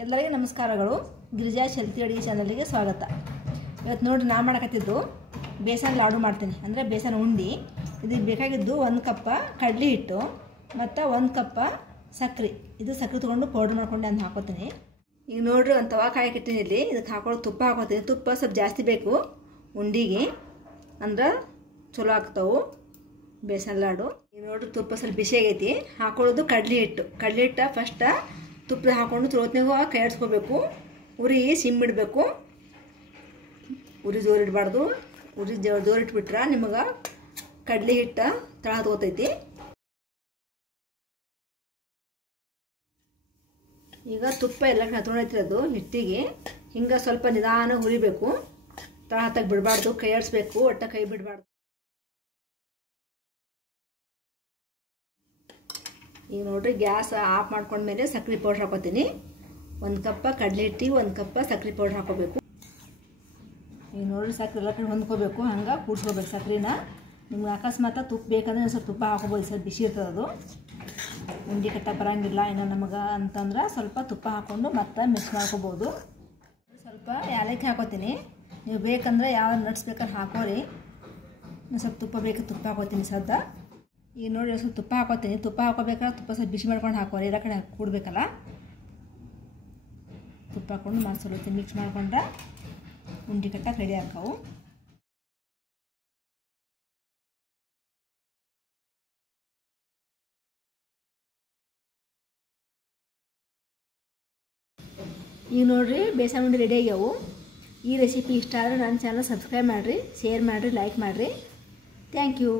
ಎಲ್ಲರಿಗೂ ನಮಸ್ಕಾರಗಳು. ಗಿರಿಜಾ ಶೆಲ್ತಿ ಅಡುಗೆ ಚಾನಲ್ಗೆ ಸ್ವಾಗತ. ಇವತ್ತು ನೋಡಿ ನಾ ಮಾಡಕತ್ತಿದ್ದು ಬೇಸನ್ ಲಾಡು ಮಾಡ್ತೀನಿ, ಅಂದರೆ ಬೇಸನ್ ಉಂಡಿ. ಇದಕ್ಕೆ ಬೇಕಾಗಿದ್ದು 1 ಕಪ್ ಕಡಲೆ ಹಿಟ್ಟು ಮತ್ತು 1 ಕಪ್ ಸಕ್ಕರೆ. ಇದು ಸಕ್ಕರೆ ತೊಗೊಂಡು ಪೌಡ್ರ್ ಮಾಡ್ಕೊಂಡು ಅಂತ ಹಾಕೋತೀನಿ. ಈಗ ನೋಡ್ರಿ ಒಂದು ತವಾ ಕಾಯಕ್ಕಿಟ್ಟಿನಿ. ಇಲ್ಲಿ ಇದಕ್ಕೆ ಹಾಕೊಳ್ಳೋ ತುಪ್ಪ ಹಾಕೋತೀನಿ. ತುಪ್ಪ ಸ್ವಲ್ಪ ಜಾಸ್ತಿ ಬೇಕು ಉಂಡಿಗೆ, ಅಂದ್ರೆ ಚಲೋ ಆಗ್ತಾವೆ ಬೇಸನ್ ಲಾಡು. ಈಗ ನೋಡ್ರಿ ತುಪ್ಪ ಸ್ವಲ್ಪ ಬಿಸಿ ಆಗೈತಿ. ಹಾಕೊಳ್ಳೋದು ಕಡಲೆ ಹಿಟ್ಟು ಫಸ್ಟ್ ತುಪ್ಪ ಹಾಕೊಂಡು ಚಲೋತ್ನಾಗ ಕೈಯಾಡಿಸ್ಕೋಬೇಕು. ಉರಿ ಸಿಮ್ ಇಡಬೇಕು, ಉರಿ ಜೋರು ಇಡಬಾರ್ದು. ಉರಿ ಜೋರು ಇಟ್ಬಿಟ್ರೆ ನಿಮಗೆ ಕಡಲೆ ಹಿಟ್ಟು ತಳ ಹತ್ಕೋತೈತಿ. ಈಗ ತುಪ್ಪ ಎಲ್ಲ ಹತ್ಕೊಂಡೈತಿರೋದು ಹಿಟ್ಟಿಗೆ ಹಿಂಗೆ ಸ್ವಲ್ಪ ನಿಧಾನ ಹುರಿಬೇಕು. ತಳ ಹತ್ತಕ್ಕೆ ಬಿಡಬಾರ್ದು, ಕೈಯಾಡಿಸ್ಬೇಕು, ಒಟ್ಟ ಕೈ ಬಿಡಬಾರ್ದು. ಈಗ ನೋಡ್ರಿ ಗ್ಯಾಸ್ ಆಫ್ ಮಾಡ್ಕೊಂಡ್ಮೇಲೆ ಸಕ್ಕರೆ ಪೌಡ್ರ್ ಹಾಕೋತೀನಿ. 1 ಕಪ್ ಕಡಲೆ ಹಿಟ್ಟಿಗೆ 1 ಕಪ್ ಸಕ್ಕರೆ ಪೌಡ್ರ್ ಹಾಕೋಬೇಕು. ಈಗ ನೋಡ್ರಿ ಸಕ್ಕರೆ ಎಲ್ಲ ಕಡೆ ಹೊಂದ್ಕೋಬೇಕು, ಹಂಗೆ ಕೂಡ್ಸ್ಕೋಬೇಕು ಸಕ್ಕರೆನ. ನಿಮ್ಗೆ ಅಕಸ್ಮಾತ್ ತುಪ್ಪ ಬೇಕಂದ್ರೆ ಸ್ವಲ್ಪ ತುಪ್ಪ ಹಾಕೋಬೋದು, ಸ್ವಲ್ಪ ಬಿಸಿ ಇರ್ತದೆ ಅದು. ಉಂಡೆ ಕಟ್ಟ ಬರೋಂಗಿಲ್ಲ ಏನೋ ನಮಗೆ ಅಂತಂದ್ರೆ ಸ್ವಲ್ಪ ತುಪ್ಪ ಹಾಕ್ಕೊಂಡು ಮತ್ತೆ ಮಿಕ್ಸ್ ಮಾಡ್ಕೋಬೋದು. ಸ್ವಲ್ಪ ಏಲಕ್ಕಿ ಹಾಕೋತೀನಿ. ನೀವು ಬೇಕಂದ್ರೆ ಯಾವ ನಟ್ಸ್ ಬೇಕಾದ್ರೆ ಹಾಕೋರಿ. ಸ್ವಲ್ಪ ತುಪ್ಪ ಬೇಕು, ತುಪ್ಪ ಹಾಕೋತೀನಿ ಸದ್ದ. ಈಗ ನೋಡಿ ಸ್ವಲ್ಪ ತುಪ್ಪ ಹಾಕೋತೀನಿ. ತುಪ್ಪ ಹಾಕೋಬೇಕಾದ್ರೆ ತುಪ್ಪ ಸ್ವಲ್ಪ ಬಿಸಿ ಮಾಡ್ಕೊಂಡು ಹಾಕೋರಿ, ಎಲ್ಲ ಕಡೆ ಕೂಡಬೇಕಲ್ಲ. ತುಪ್ಪ ಹಾಕ್ಕೊಂಡು ಸ್ವಲ್ಪ ಮಿಕ್ಸ್ ಮಾಡ್ಕೊಂಡ್ರೆ ಉಂಡೆ ಕಟ್ಟಕ್ಕೆ ರೆಡಿ ಹಾಕವು. ಈಗ ನೋಡಿರಿ ಬೇಸನ್ ಉಂಡೆ ರೆಡಿ ಆಗ್ಯಾವು. ಈ ರೆಸಿಪಿ ಇಷ್ಟ ಆದರೆ ನನ್ನ ಚಾನಲ್ ಸಬ್ಸ್ಕ್ರೈಬ್ ಮಾಡಿರಿ, ಶೇರ್ ಮಾಡಿರಿ, ಲೈಕ್ ಮಾಡಿರಿ. Thank you.